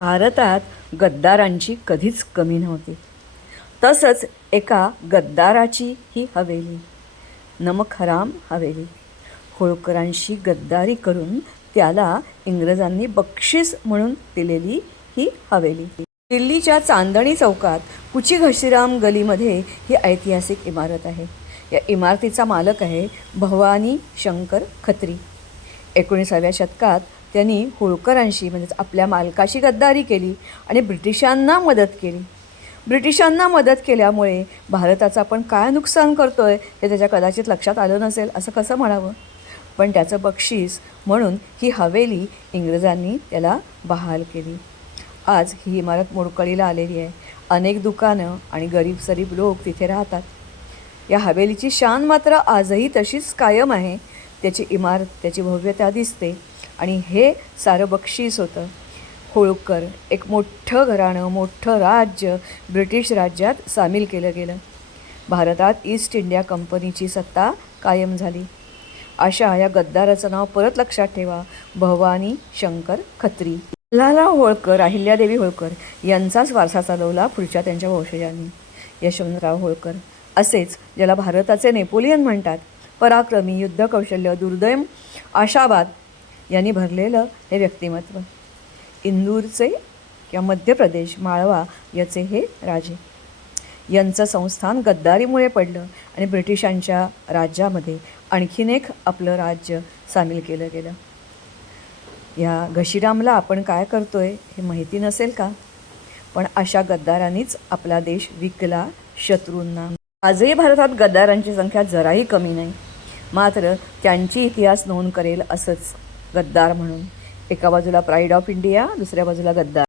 भारतात गद्दारांची कधीच कमी नव्हती. तसंच एका गद्दाराची ही हवेली नमक हराम हवेली. होळकरांशी गद्दारी करून त्याला इंग्रजांनी बक्षीस म्हणून दिलेली ही हवेली. दिल्लीच्या चांदणी चौकात कुची घशीराम गलीमध्ये ही ऐतिहासिक इमारत आहे. या इमारतीचा मालक आहे भवानी शंकर खत्री. एकोणीसाव्या शतकात त्यांनी होळकरांशी म्हणजेच आपल्या मालकाशी गद्दारी केली आणि ब्रिटिशांना मदत केली. ब्रिटिशांना मदत केल्यामुळे भारताचं आपण काय नुकसान करतो आहे हे त्याच्या कदाचित लक्षात आलं नसेल असं कसं म्हणावं? पण त्याचं बक्षीस म्हणून ही हवेली इंग्रजांनी त्याला बहाल केली. आज ही इमारत मोडकळीला आलेली आहे. अनेक दुकानं आणि गरीब सरीब लोक तिथे राहतात. या हवेलीची शान मात्र आजही तशीच कायम आहे. त्याची इमारत त्याची भव्यता दिसते. आणि हे सारं बक्षीस होतं. होळकर एक मोठं घराणं मोठं राज्य ब्रिटिश राज्यात सामील केलं गेलं. भारतात ईस्ट इंडिया कंपनीची सत्ता कायम झाली. अशा या गद्दाराचं नाव परत लक्षात ठेवा. भवानी शंकर खत्री. लाला होळकर अहिल्यादेवी होळकर यांचाच वारसा चालवला पुढच्या त्यांच्या वंशजांनी. यशवंतराव होळकर. असेच ज्याला भारताचे नेपोलियन म्हणतात पराक्रमी युद्धकौशल्य दुर्दैम आशावाद यांनी भरलेलं हे व्यक्तिमत्व. इंदूरचे किंवा मध्य प्रदेश माळवा याचे हे राजे. यांचं संस्थान गद्दारीमुळे पडलं आणि ब्रिटिशांच्या राज्यामध्ये आणखीन एक आपलं राज्य सामील केलं गेलं. या घशीरामला आपण काय करतो आहे हे माहिती नसेल का? पण अशा गद्दारांनीच आपला देश विकला शत्रूंना. आजही भारतात गद्दारांची संख्या जराही कमी नाही. मात्र त्यांची इतिहास नोंद करेल असंच. गद्दार म्हणून. एका बाजूला प्राईड ऑफ इंडिया दुसऱ्या बाजूला गद्दार.